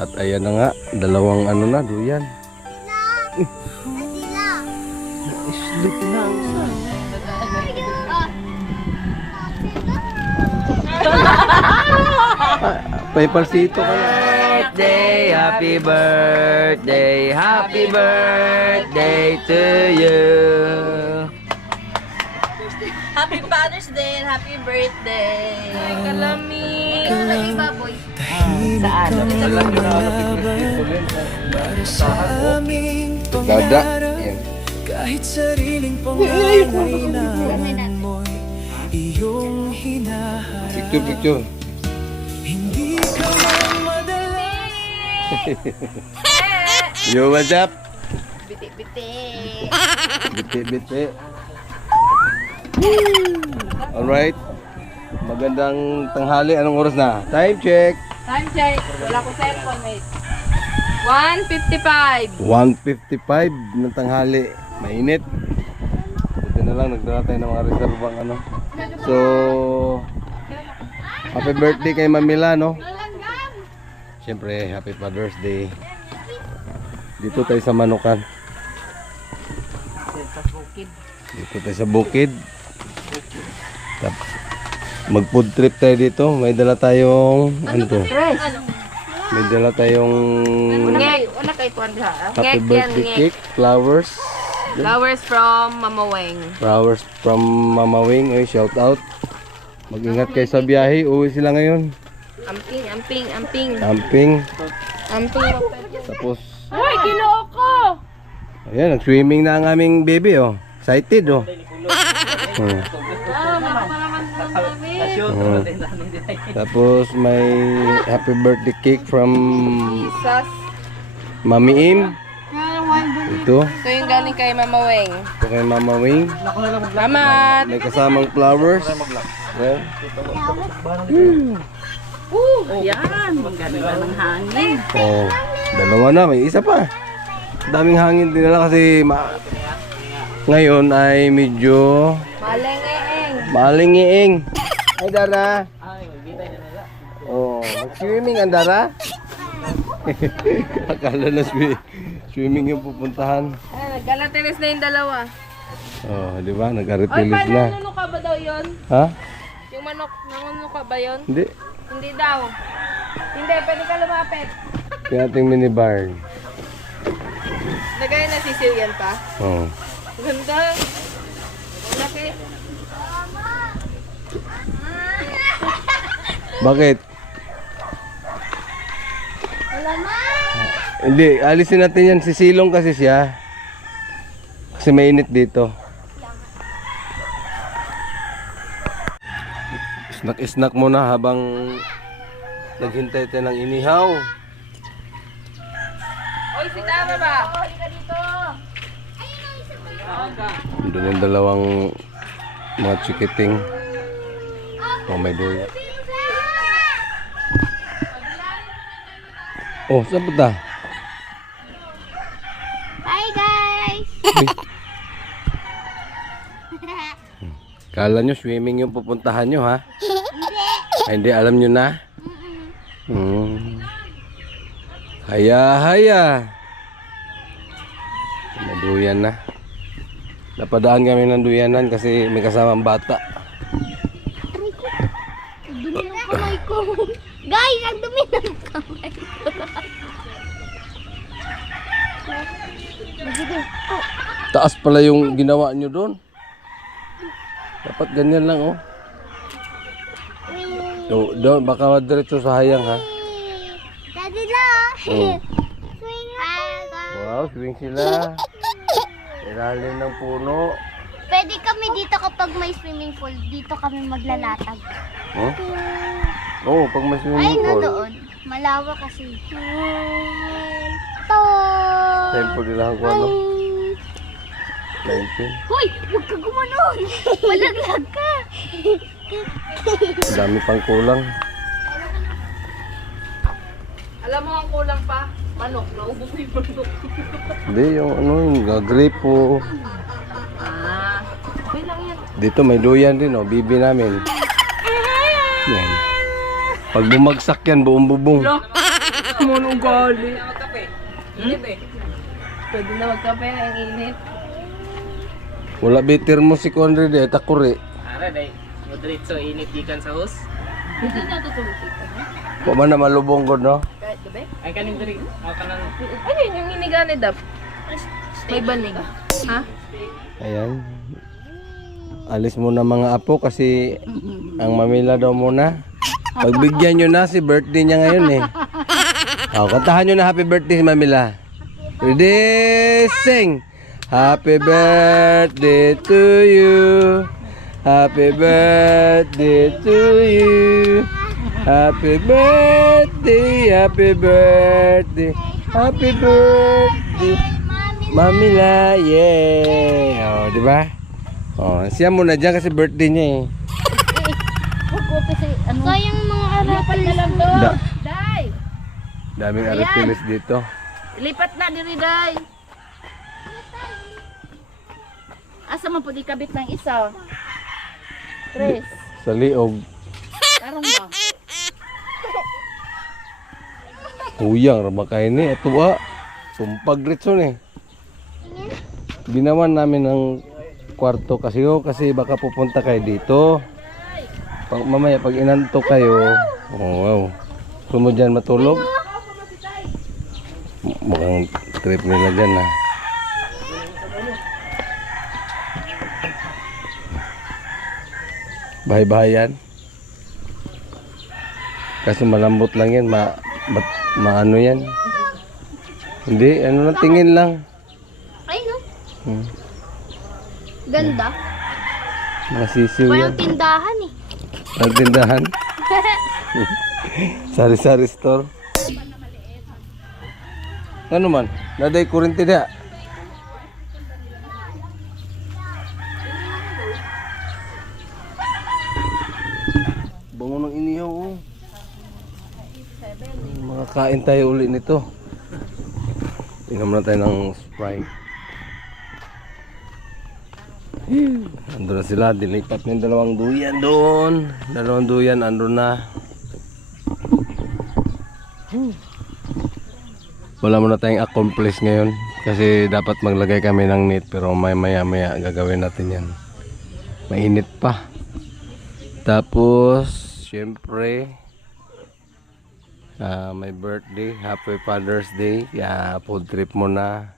At ayan na nga, dalawang ano na, duyan. Sleep na. Paparsito ka na. Happy birthday to you. Happy Father's Day and happy birthday. Ay, kalami. Ay, baboy. Saan? Dada. Yan. Kahit sariling pangalan mo'y iyong hinaharap. Picture. Hindi ka lang madalas. Yo, what's up? Biti-biti. Biti. Alright. Magandang tanghali. Anong oras na? Time check. Time check. Wala ko cellphone, mate. 1:55. 1:55 ng tanghali. Mainit. Buti na lang, nagdala tayo ng mga reservang ano. So, happy birthday kay Mamila, no? Siyempre, happy Father's Day. Dito tayo sa Manukan. Dito tayo sa Bukid. Mag-food trip tayo dito. May dala tayong ano to? May dala tayong Una kay Kuan ha. happy birthday cake, flowers. Flowers from Mama Weng. Flowers from Mama Wing. Ay, shout out. Mag-ingat kayo sa biyahe. Uwi sila ngayon. Amping. Camping. Tapos, Hoy, kinoko! ayan, nag-swimming na ang aming baby, oh. Excited, oh. Tapos, may happy birthday cake from Jesus. Mami Im. Ito. Ito yung galing kay Mama Weng. Ito kay Mama Wing. Salamat! May kasamang flowers. Well, Yan! Maganda ng hangin. oh, dalawa na. May isa pa. Daming hangin din nila kasi ngayon ay medyo malingiing. Ay, Dara. Oh, mag-swimming ang Dara. Akala na swimming yung pupuntahan. Nagkalatilis na yung dalawa. Oh, di ba? Oy, Nag-aritilis paano na. nanunuka ba daw yun? Ha? Yung manok, nanunuka ba yun? Hindi. Hindi daw. Hindi, pwede ka lumapit. Yung ating minibar. Nagaya na Sicilian pa. Oh. Ganda. Laki. Bakit? Hindi, alisin natin yan. Sisilong kasi siya. Kasi mainit dito. Snack muna habang naghintay tayo ng inihaw. Oy, si Tama ba? Doon yung dalawang mga chikiting. Oh, may doy. Oh, saan punta? Hi, guys! Kala nyo swimming yung pupuntahan nyo, ha? Ay, hindi, alam nyo na? Haya. Naduyan na. Napadaan kami ng duyanan kasi may kasamang bata. Dumi ng kamay ko. Guys, ang dumi ng kamay ko. Taas pala yung ginawa nyo doon. Dapat ganyan lang, oh. So, doon, baka diretso sa hayang, ha? Daddy la. Oh. Swing. Wow, swing sila. Ilalim ng puno. Pwede kami dito kapag may swimming pool. Dito kami maglalatag. Huh? Oo, pag may Ay, swimming na pool. doon. Malawa kasi. To. Tempo nila ko ano. 19. Hoy, huwag ka gumanon. Malaglag ka. Dami pang kulang. Alam mo ang kulang pa? Manok. Naubos na yung manok. Hindi, yung ano, yung grape. Okay lang yan. Dito may duyan din, oh. Bibi namin. Yan. Pag bumagsak yan, buong bubong. Manong gali. Pwede na magkape, ang init. Wala bitter mo si Conry de, takuri. Ara day, moderate so init gikan sa hus. Hindi na tutulog dito. Wa man na malubong gud no. Kahit gabi. Ay kaning diri, aw kanang Ano yun, yung inigani dap? May banig. Ha? Ayan. Alis muna mga apo kasi ang mamila daw muna. Pagbigyan nyo na si birthday niya ngayon eh. Kantahan nyo na happy birthday si Mamila. Ready, sing! Happy birthday to you. Happy birthday to you. Happy birthday, happy birthday, happy birthday. Mamila, yeah. Oh, di ba? Oh, siya muna diyan kasi birthday niya eh. Sayang mga aratilis mo. Day! Daming aratilis dito. Lipat na diri, Day. Asa man po di kabit ng isa? Tres. Sa liog. Karong ba? Tuyang ramakay ni. Ito ba? Tumpag ritso ni. Ginawan namin ng kwarto kasi baka pupunta kayo dito. Mamaya pag inanto kayo, oh wow. Kung mo dyan matulog, mukhang trip nila dyan ha. Bahay-bahayan. Kasi malambot lang yan, maano yan. Hindi, ano na tingin lang. Ay, no? Hmm. Ganda. Masisiw yan. Walang tindahan eh. Nagtindahan? Sari-sari store. Ano man? Naday kurente dia. Bango ng inihaw oh. Makakain tayo uli nito. Inom na tayo ng Sprite. Andun na sila, dilipat ng dalawang duyan doon. Dalawang duyan, andun na. Wala muna tayong accomplish ngayon. Kasi dapat maglagay kami ng net. Pero maya gagawin natin yan. Mainit pa. Tapos, syempre, my birthday, happy Father's Day. Food trip muna.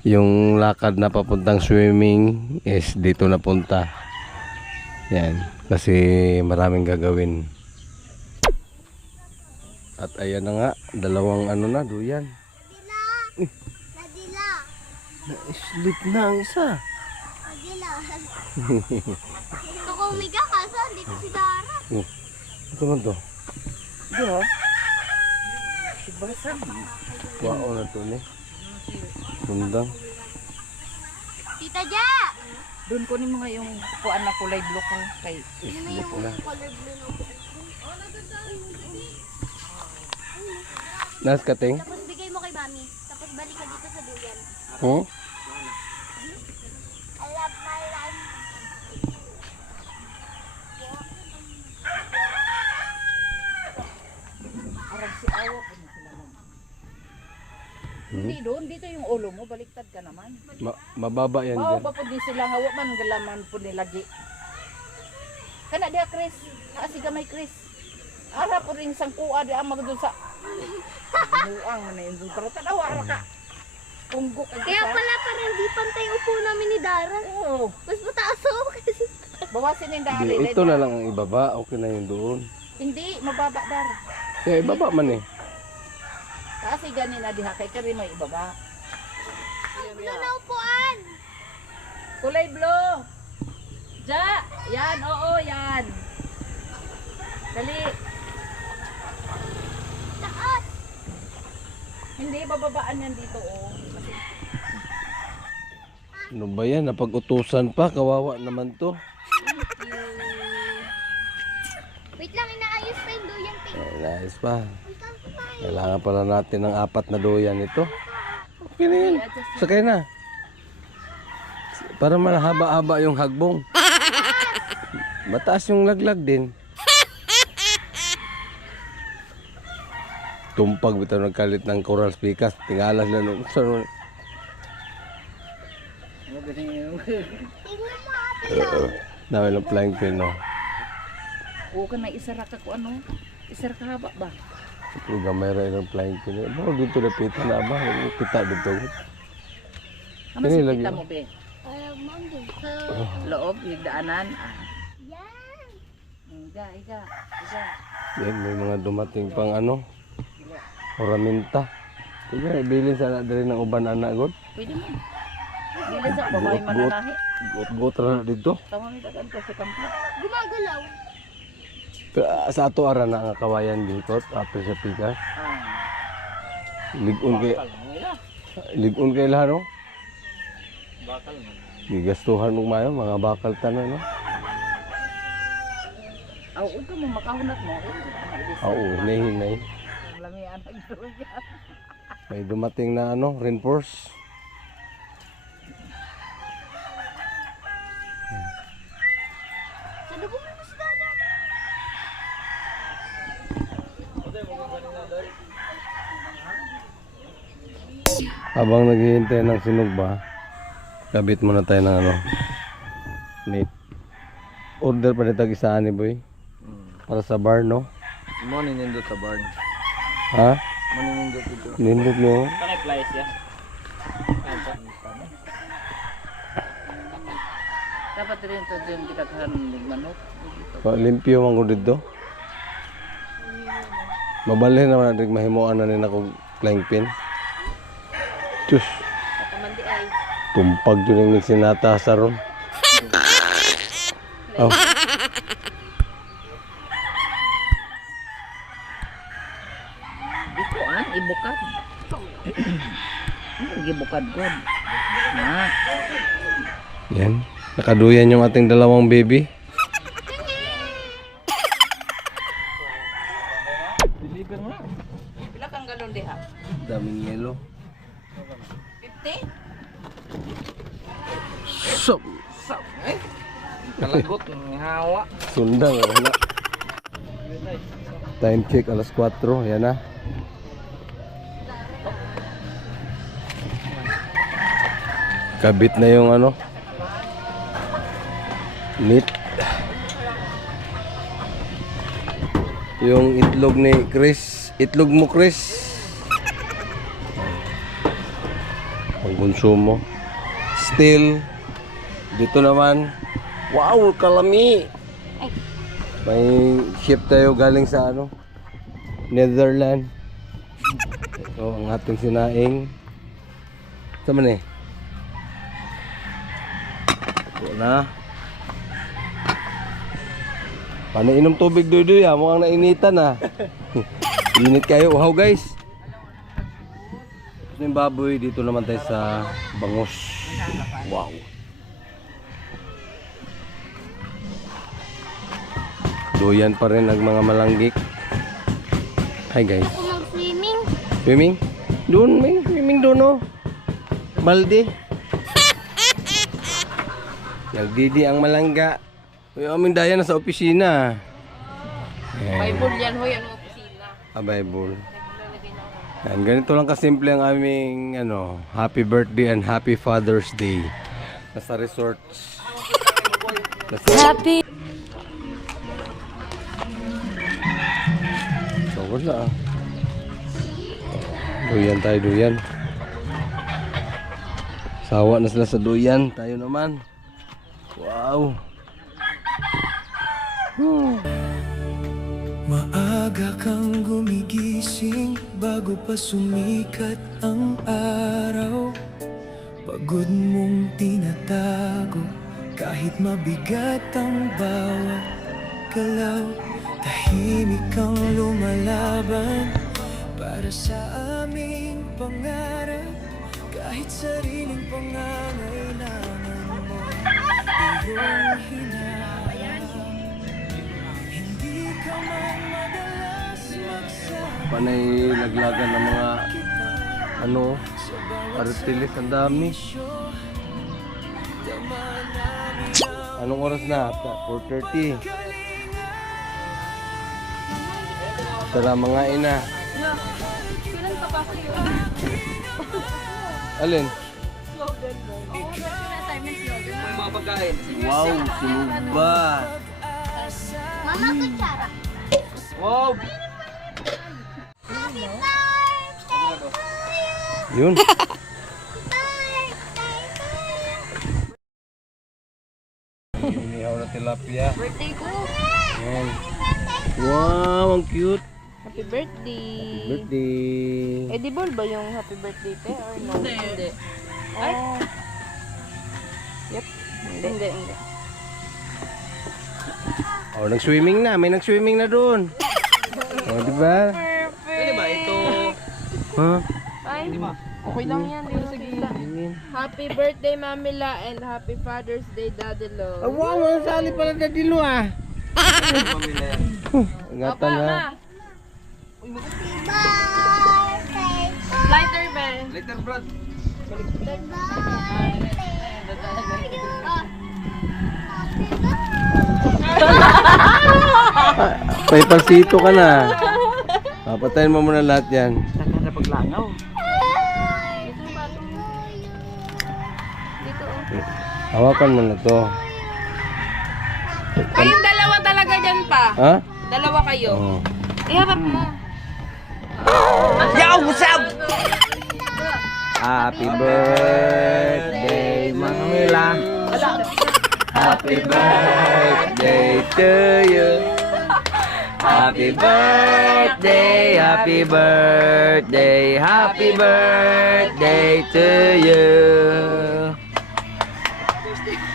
Yung lakad na papuntang swimming is dito na punta. Yan, kasi maraming gagawin. At ayan na nga, dalawang ano na, duyan. Nadila. Na-sleep na ang isa. Nadila. Gusto ko umiga kaso dito si Dara. Ito man to. Diyo. Wow na to ni. Sundang. Tita Ja! Doon ko ni mga yung kuan na kulay blue ko kay Yun na yung color blue no? Nas kating? Tapos bigay mo kay Mami. Tapos balik ka dito sa duyan. Hmm? I love my life. arang si awo ko na sila mo. Hindi doon, dito yung ulo mo, baliktad ka naman. Mababa yan Mao dyan. ba po di sila nga wa man galaman po nilagi. Kana dia Chris, naasiga may Chris. Ara po ring sangkua di amag doon sa buang na yun doon. Pero tanawa ara ka. Punggok ang Kaya isa. pala parang di pantay upo namin ni Dara. Oo. Mas mataas ako kasi. Bawasin yung dari. Di, ito na lang ang ibaba. Okay na yun doon. Hindi, mababa dar. Kaya ibaba man eh. Kasi ganin na diha kay kari may ibaba. Ito na upuan. Kulay blue. Ja, yan, oo, yan. Dali. Taas. Hindi, bababaan yan dito, oh. Ano ba yan? Napag-utusan pa. Kawawa naman to. Wait lang, inaayos pa yung duyan kay. Nice pa. Kailangan pala natin ng 4 na duyan ito. Okay na yan. Sakay na. Para malahaba-haba yung hagbong. Mataas yung laglag din. tumpag bitaw nagkalit ng coral speakers. Tingala sila nung saan. Dami ng flying pin, no? O ka na isara ka ko ano? Isara ka haba ba? Yung gamay rin ng flying pin. Ano dito na pita na ba? Pita dito. Ano Ini si lagi. kita mo be? Mangga. Loob, higdaanan. Yan. Iga. Yan, may mga dumating pang ano. Oraminta. Sige, bilin sa anak diri ng uban anak god. Pwede mo. Dili sa babae mananahi. Got ra na dito. Tama ni tagan ko sa kampo. Gumagalaw. Sa ato ara na nga kawayan dito, apil sa pikas. Ligon kay lahat, no? Bakal mo. Gigastuhan mo mayo, mga bakal tanan, no? Aw, ito mo makahunat mo. Oo, hinay-hinay. Lamian ang duyan. May dumating na ano, reinforce. Sa lubong ng isda na. Habang naghihintay ng sinugba, kabit muna tayo ng ano, meat. Order pa nito isaan ni boy. Para sa bar, no? Mo nindot sa barn. Ha? Mo nindot dito. Nindot nyo. Kanay flies ya. Dapat rin ito dyan kita kahan ng manok. Limpyo man ko dito. Mabalhin naman natin mahimuan na rin ako flying pin. Diyos, Kamandi ay. tumpag yun yung sinatasa ron. Oh. Dito ibukad. Ibukad god. Na. Yan. Nakaduyan yung ating dalawang baby. Pila kang galon diha? Daming yelo. 50? Sup! Kalagot ng hawa. Sundang. Wala. Time check alas 4. Yan na. Kabit na yung ano. Meat. Yung itlog ni Chris. Itlog mo, Chris. Ang konsumo. Still. Dito naman. Wow, kalami. May ship tayo galing sa ano. Netherlands. Ito ang ating sinaing. Sama ni. Ito na. Paano inom tubig doy-doy ah? Mukhang nainitan ah. Init kayo. Wow guys. Ito yung baboy. Dito naman tayo sa bangus. Wow. Doyan pa rin ang mga malanggik. Hi guys. Ako mag-swimming. Swimming? Doon, may swimming doon oh. Balde. Nagdidi ang malangga. Uy, aming daya na sa opisina. Bible yan hoy ano opisina. Bible. Yan, ganito lang kasimple ang aming ano, happy birthday and happy Father's Day. Nasa resorts. Happy. So, wala ah. Duyan tayo, duyan. Sawa na sila sa duyan. Tayo naman. Wow. Maaga kang gumigising bago pa sumikat ang araw. Pagod mong tinatago kahit mabigat ang bawat galaw. Tahimik kang lumalaban para sa aming pangarap. Kahit sariling pangangailangan mo iyong hinaharap. Hindi ka man madalas magsabi Panay laglagan ng mga ano, artilis. Ang dami. Anong oras na? 4:30. Tara mga ina. Alin? May mga pagkain. Wow, sumba. Mama kutsara. Wow! Happy birthday to you. Yun. Inihaw na tilapia. Birthday ko. Yan. Wow, ang cute. Happy birthday. Birthday. Edible ba yung happy birthday te or no? Hindi. Ay. Yep. Hindi. Oh, nag-swimming na. May nag-swimming na doon. Oh, di ba? Pwede ba ito? Ha? Ay. Okay lang yan. Sige. Happy birthday Mamila and happy Father's Day Daddy Lo. Oh, wow, ang sali pala na dilo ah. Pamilya yan. Ingatan na. Birthday to Lighter Ben. Later, Brad. birthday. May pasito ka na. Patayin mo muna lahat yan. Dito oh. Hawakan mo na to. Kayong dalawa talaga dyan pa. Ha? Dalawa kayo. Oh. Iharap mo. Happy birthday, Mamila. Happy birthday to you. Happy birthday, happy birthday, happy birthday to you.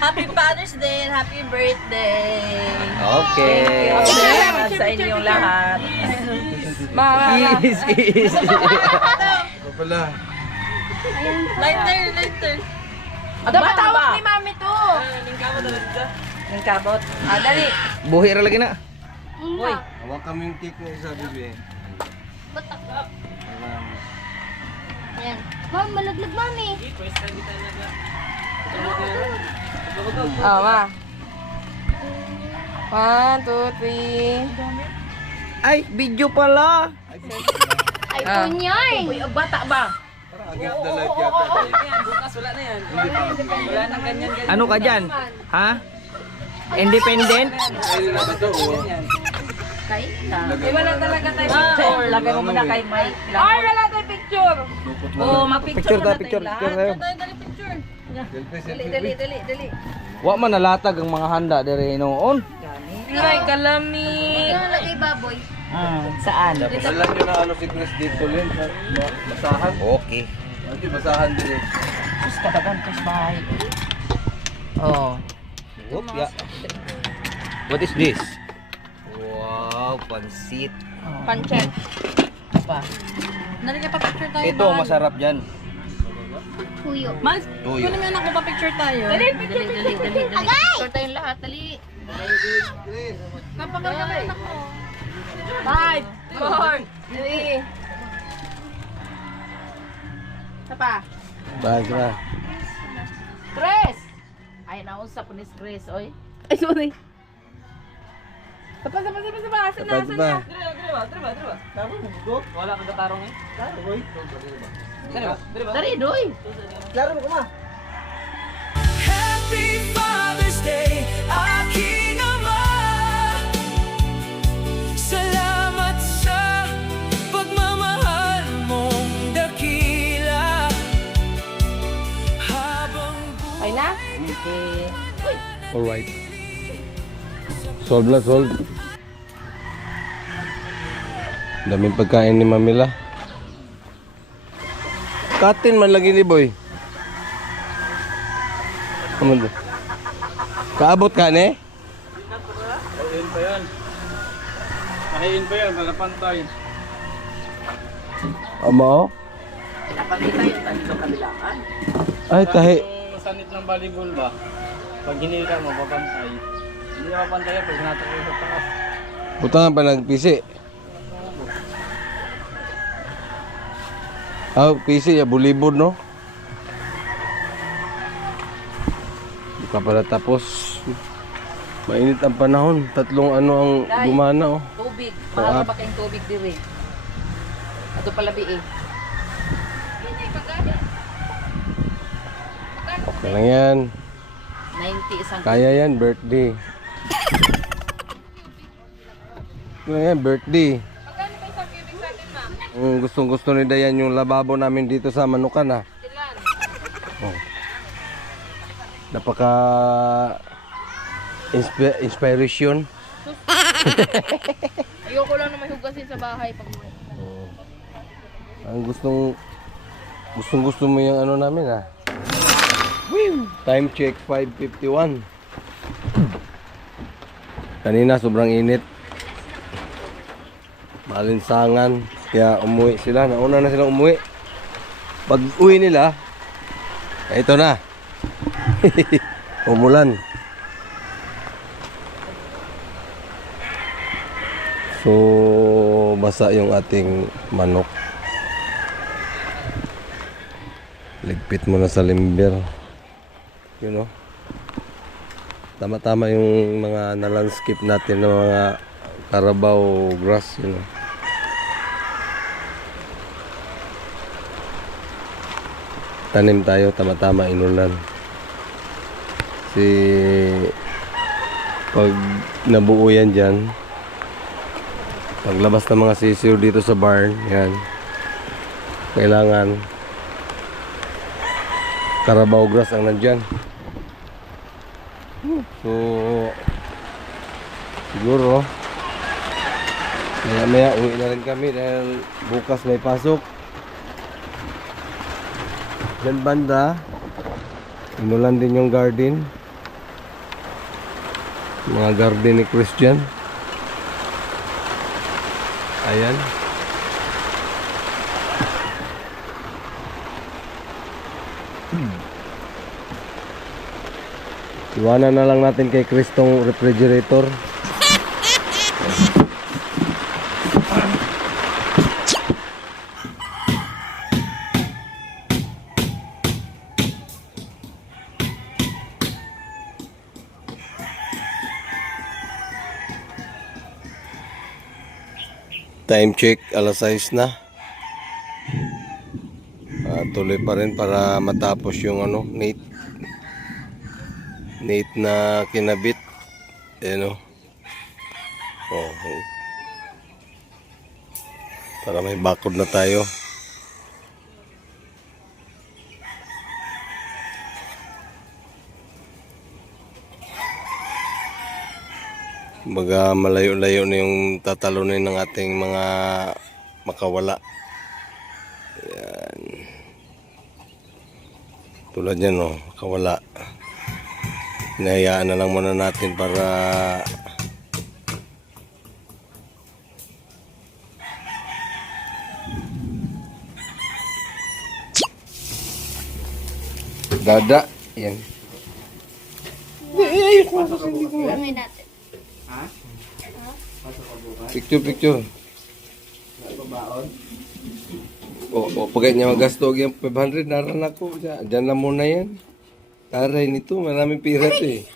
Happy Father's Day and happy birthday! Okay. Salamat sa inyong lahat. Kiss, kiss. Ito pala. Lighter. Dapat tawag ni Mami to. Yung kabot. Dali. Buhi ra lagi na. Uy, Hawak kami yung cake na isa, bebe. Ayan. Mom, malaglag mami. Ma. 1, 2, 3. Ay, video pala. iPhone yan. Uy, bata ba? Against the light yata. Bukas wala na yan. Wala nang ganyan. Ano ka dyan? Ha? Independent? Ayun na ba ito? Ay, wala talaga tayo picture. lagay mo muna kay Mike. Ay, wala tayo picture. Oh, mag-picture Picture muna picture tayo tayo. Dali. Wa man nalatag ang mga handa dire noon. Ay, kalami. Ito nalagay baboy. Saan? Alam nyo na ano si Chris dito, Lin. Basahan. Okay. Hindi, basahan din eh. Sus, katagan ko sa bahay. Oh. Oop, ya. What is this? Wow, pansit. Panchet. Pa. Nalagay pa picture tayo. Ito masarap diyan. Kuyo. Mas, Tuyo. kunin mo yun ako pa picture tayo. Dali. Picture tayong lahat. Dali. Kapagal ka ba? 5, 4, 3. Isa pa. Bahag na. Chris! Ay, nausap ko ni Chris, oy. Ay, sorry. Sapa. Asan na? Dapat ba? Wala kang katarong eh. Dari, doy. Happy Father's Day, aking ama. Salamat sa pagmamahal mong dakila. Habang Ay na? Okay. Alright. Solve na, solve. Daming pagkain ni Mamila. Katin man lagi ni Boy. Ano ba? Kaabot ka ni? Kahayin pa yan, kalapantay. Amo? Napakita yung tayo sa kabilaan. Ay, tahi. Sanit ng volleyball ba? Pag hinila mo, babantay. Hindi mapantay yan, pag sinatakoy sa taas. Butangan pa nagpisi. Pisi ya bulibod no. Di pa pala tapos. Mainit ang panahon. Tatlong ano ang gumana oh. Tubig. Mahal ka ba kayong tubig diri? Ato pala bi eh. Okay lang yan. 90 isang Kaya yan, birthday. Okay lang yan, birthday. Gustong-gusto ni Dayan yung lababo namin dito sa Manukan, ha. Oh. Napaka inspiration. Ayoko lang na may hugasin sa bahay pag Ang gustong-gusto mo yung ano namin, ha. Time check 5:51. Kanina sobrang init. Malinsangan. Kaya umuwi sila. Nauna na silang umuwi. Pag uwi nila, ito na. Umulan. So, basa yung ating manok. Ligpit mo na sa limber. You know? Tama-tama yung mga na-landscape natin ng mga Carabao grass, you know. Tanim tayo, tama-tama inulan. Kasi pag nabuo yan dyan, paglabas ng mga sisiw dito sa barn, yan, kailangan Carabao grass ang nandyan. So siguro maya uwi na rin kami dahil bukas may pasok. Diyan banda, inulan din yung garden. Mga garden ni Christian. Ayan. Iwanan na lang natin kay Chris tong refrigerator. Time check, alas 6 na. Tuloy pa rin para matapos yung ano, Nate na kinabit. Ayan o. Oh. Para may bakod na tayo. Baga malayo-layo na yung tatalunin ng ating mga makawala. Ayan. Tulad yan, no, makawala. Hinahayaan na lang muna natin para dada. Yan. Kami natin. Picture. O pagkat niya magasto yung 500, naran ako. Diyan lang muna yan. Taray nito, maraming pira to eh.